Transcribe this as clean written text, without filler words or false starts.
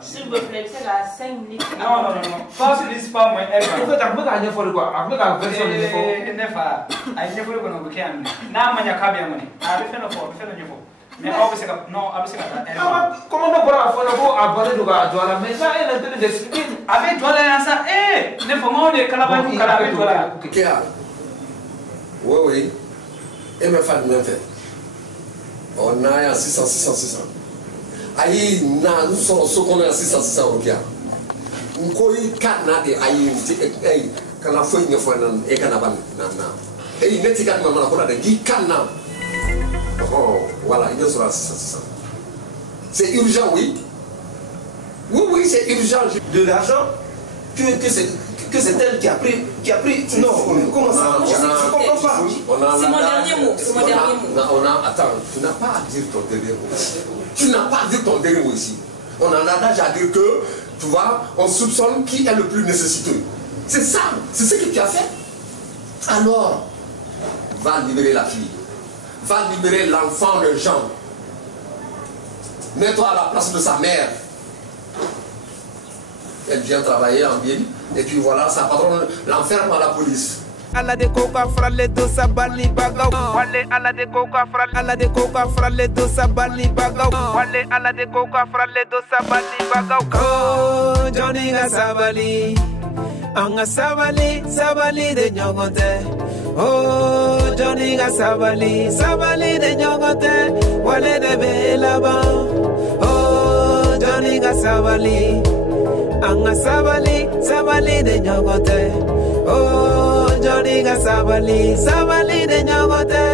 S'il vous plaît, c'est la 5 litres. Non, pas sur les pas moins. Il faut t'appeler à une fois quoi. Après la version de l'effort. I never going to be can. Now, when you're coming, I defend a for the niveau. Mais obviously, no, obviously, comment on pourra avoir de la maison et la d'expliquer. Avec toi, ça, ne faut pas les calabani, oui. Et me fait même fait. On a 600. Aïe, nous sommes ce qu'on a 600 euros. On coït 4 nades, aïe, quand la feuille ne fait et quand la balle, et il n'est pas maman pour la guy canna. Oh, voilà, il y a sur la 600. C'est urgent, oui. Oui, c'est urgent. De l'argent que c'est elle qui a pris. Non, comment ça? Je ne comprends pas. C'est mon dernier mot. Attends, tu n'as pas à dire ton dernier mot. Ici. On en a l'âge à dire que, tu vois, on soupçonne qui est le plus nécessiteux. C'est ça, c'est ce que tu as fait. Alors, va libérer la fille. Va libérer l'enfant, le Jean. Mets-toi à la place de sa mère. Elle vient travailler en ville. Et puis voilà, sa patronne l'enferme à la police. Alla de coca fralle do sabali bagao wale alla de coca fralle do sabali bagao wale alla de coca fralle do sabali bagao oh Johnny ga sabali anga sabali de nyogote oh Johnny ga sabali de nyogote wale de belaba oh Johnny ga sabali anga sabali de nyogote oh Johnny ga sabali de nyogote